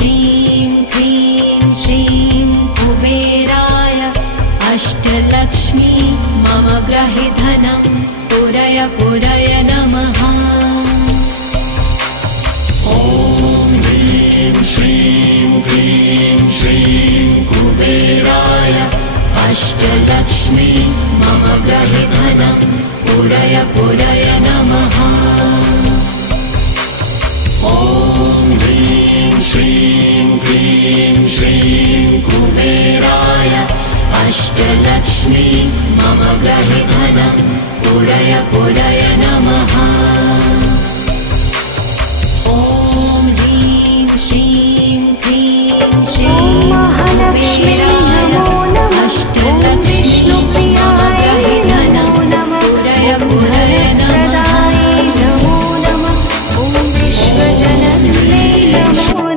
श्रीं क्रीं श्रीं कुबेराय अष्टलक्ष्मी मम गृहे धनं पुरय पुरय नमः। ॐ ह्रीं श्रीं क्रीं श्रीं कुबेराय अष्टलक्ष्मी मम गृहे धनं पुरय पुरय नमः। ॐ ह्रीं श्रीं क्रीं श्रीं कुबेराय अष्टलक्ष्मी मम गृहे धनं पुरय पुरय नमः।